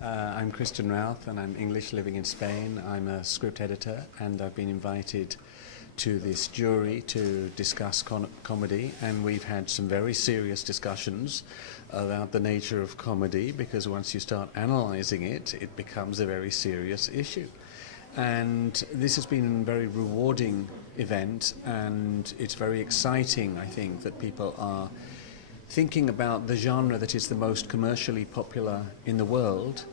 I'm Christian Routh and I'm English living in Spain. I'm a script editor and I've been invited to this jury to discuss comedy, and we've had some very serious discussions about the nature of comedy, because once you start analysing it, it becomes a very serious issue. And this has been a very rewarding event, and it's very exciting, I think, that people are thinking about the genre that is the most commercially popular in the world,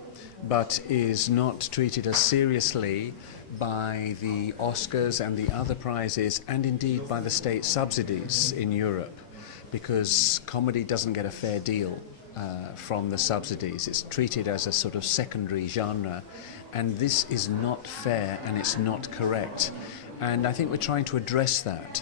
but is not treated as seriously by the Oscars and the other prizes, and indeed by the state subsidies in Europe, because comedy doesn't get a fair deal from the subsidies. It's treated as a sort of secondary genre, and this is not fair and it's not correct. And I think we're trying to address that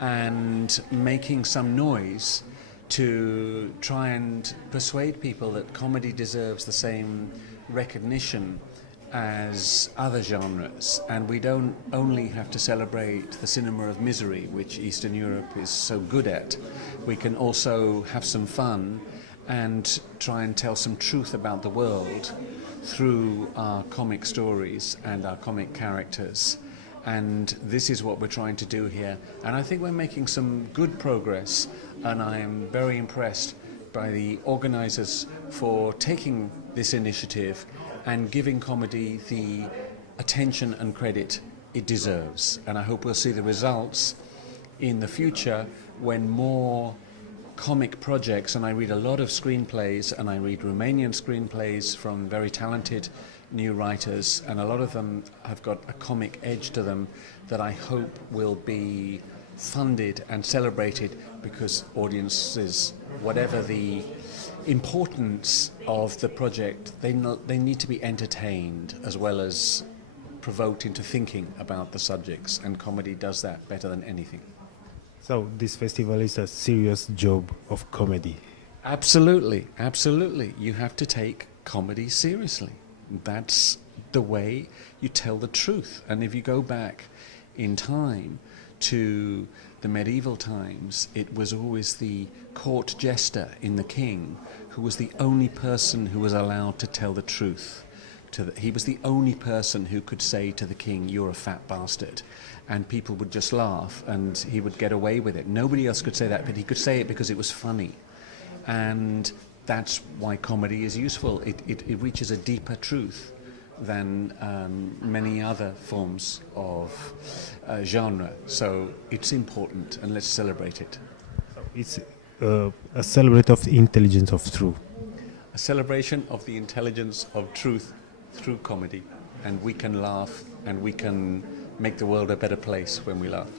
and making some noise to try and persuade people that comedy deserves the same recognition as other genres, and we don't only have to celebrate the cinema of misery, which Eastern Europe is so good at. We can also have some fun and try and tell some truth about the world through our comic stories and our comic characters. And this is what we're trying to do here, and I think we're making some good progress, and I am very impressed by the organisers for taking this initiative and giving comedy the attention and credit it deserves. And I hope we'll see the results in the future when more comic projects, and I read a lot of screenplays, and I read Romanian screenplays from very talented new writers, and a lot of them have got a comic edge to them that I hope will be funded and celebrated, because audiences, whatever the importance of the project, they need to be entertained as well as provoked into thinking about the subjects, and comedy does that better than anything. So this festival is a serious job of comedy. Absolutely, absolutely. You have to take comedy seriously. That's the way you tell the truth. And if you go back in time to the medieval times, it was always the court jester in the king who was the only person who was allowed to tell the truth. He was the only person who could say to the king, "You're a fat bastard," and people would just laugh and he would get away with it. Nobody else could say that, but he could say it because it was funny. And that's why comedy is useful. It reaches a deeper truth than many other forms of genre. So it's important, and let's celebrate it. It's a celebration of the intelligence of truth. A celebration of the intelligence of truth through comedy. And we can laugh, and we can make the world a better place when we laugh.